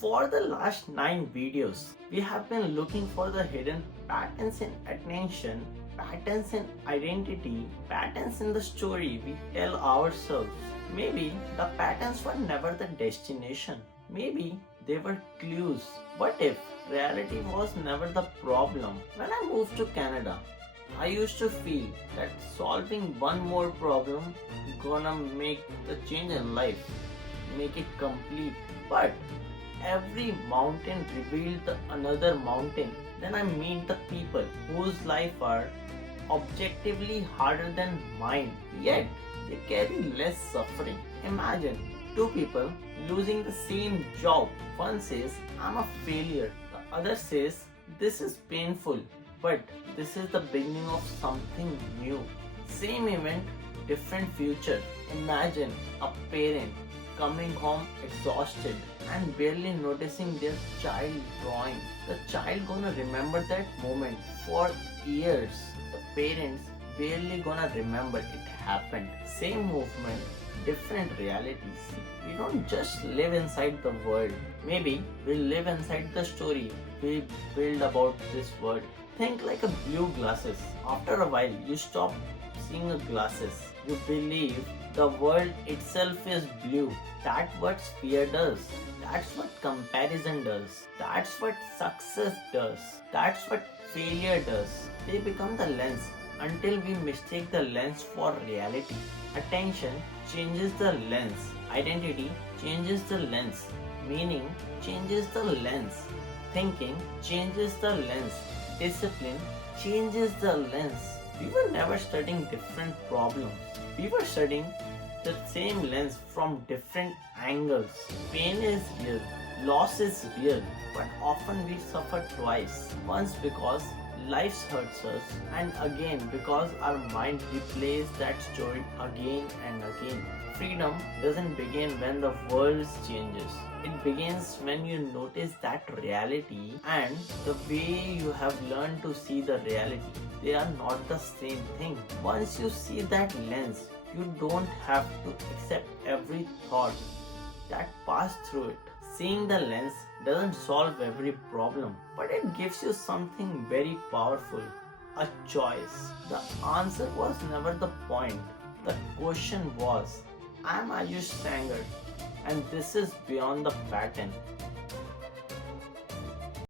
For the last 9 videos, we have been looking for the hidden patterns in attention, patterns in identity, patterns in the story we tell ourselves. Maybe the patterns were never the destination. Maybe they were clues. What if reality was never the problem? When I moved to Canada, I used to feel that solving one more problem gonna make the change in life, make it complete. But every mountain revealed another mountain. Then I meet the people whose life are objectively harder than mine, yet they carry less suffering. Imagine two people losing the same job. One says, I'm a failure. The other says, this is painful, but this is the beginning of something new. Same event, different future. Imagine a parent coming home exhausted and barely noticing their child drawing. The child gonna remember that moment for years. The parents barely gonna remember it happened. Same movement, different realities. We don't just live inside the world. Maybe we live inside the story we build about this world. Think like a blue glasses. After a while, you stop seeing the glasses. You believe the world itself is blue. That's what fear does. That's what comparison does. That's what success does. That's what failure does. They become the lens until we mistake the lens for reality. Attention changes the lens. Identity changes the lens. Meaning changes the lens. Thinking changes the lens. Discipline changes the lens. We were never studying different problems. We were studying the same lens from different angles. Pain is real, loss is real, but often we suffer twice. Once because life hurts us, and again because our mind replays that story again and again. Freedom doesn't begin when the world changes. It begins when you notice that reality and the way you have learned to see the reality. They are not the same thing. Once you see that lens, you don't have to accept every thought that passed through it. Seeing the lens doesn't solve every problem, but it gives you something very powerful, a choice. The answer was never the point. The question was, I'm Ayush Sanger, and this is Beyond the Pattern.